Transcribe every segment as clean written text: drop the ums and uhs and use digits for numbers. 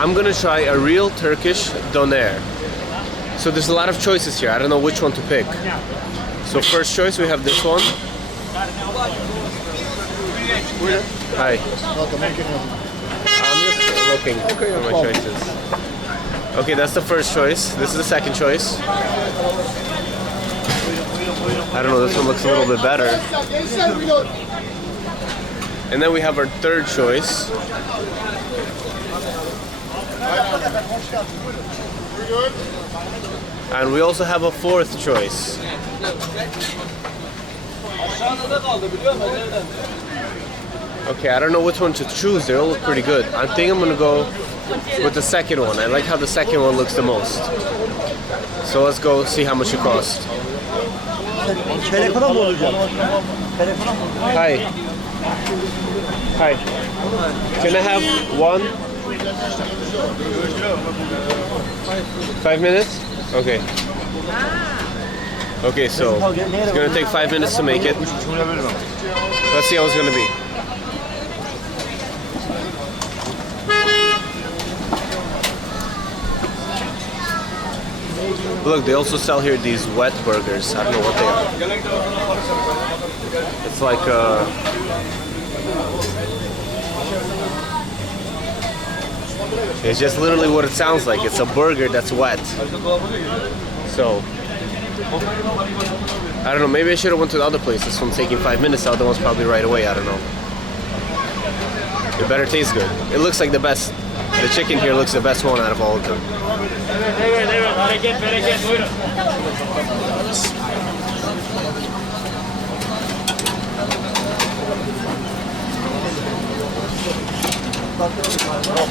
I'm gonna try a real Turkish doner. So there's a lot of choices here. I don't know which one to pick. So first choice, we have this one. Hi. I'm just looking for my choices. Okay, that's the first choice. This is the second choice. I don't know, this one looks a little bit better. And then we have our third choice. And we also have a fourth choice. Okay, I don't know which one to choose. They all look pretty good. I think I'm gonna go with the second one. I like how the second one looks the most. So let's go see how much it costs. Hi. Hi. Can I have one? 5 minutes? Okay. Okay, so it's gonna take 5 minutes to make it. Let's see how it's gonna be. Look, they also sell here these wet burgers. I don't know what they are. It's like it's just literally what it sounds like. It's a burger that's wet. So I don't know, maybe I should have went to the other place. This one's taking 5 minutes, the other one's probably right away, I don't know. It better taste good. It looks like the best. The chicken here looks the best one out of all of them.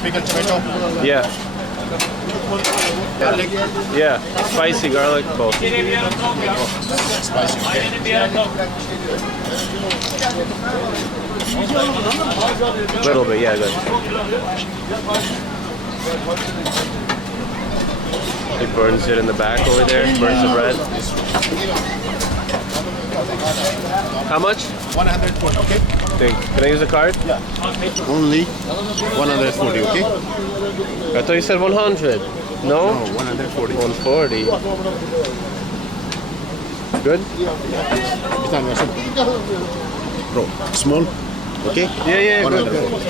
Pickle tomato? Yeah. Garlic? Yeah. Spicy garlic, both. Spicy, okay. Little bit, yeah, good. He burns it in the back over there, burns the bread. How much? 140, okay? Can I use the card? Yeah. Only 140, okay? I thought you said 100. No? No, 140. 140. Good? Bro, small, okay? Yeah, good. 140.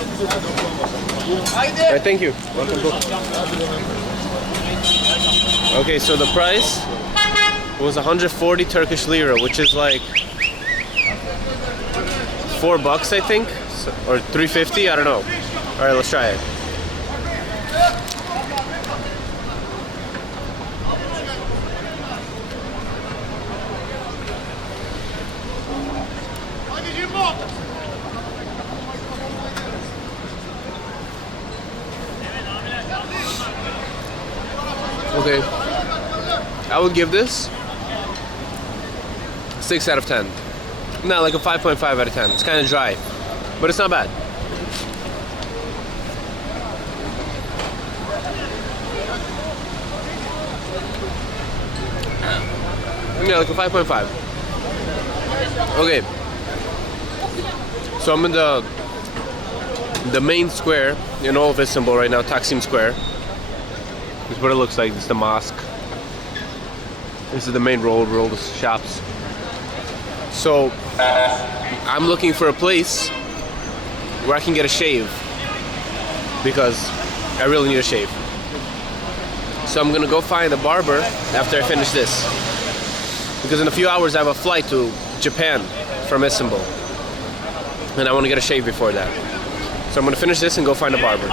Alright, thank you. Okay, so the price was 140 Turkish lira, which is like $4, I think, or 350. I don't know. All right, let's try it. Okay, I would give this 6 out of 10. No, like a 5.5 out of 10. It's kind of dry, but it's not bad. Yeah, like a 5.5. Okay, so I'm in the main square in all of Istanbul right now, Taksim Square. This is what it looks like. This is the mosque. This is the main road where all the shops. So I'm looking for a place where I can get a shave because I really need a shave. So I'm gonna go find a barber after I finish this, because in a few hours I have a flight to Japan from Istanbul and I want to get a shave before that. So I'm gonna finish this and go find a barber.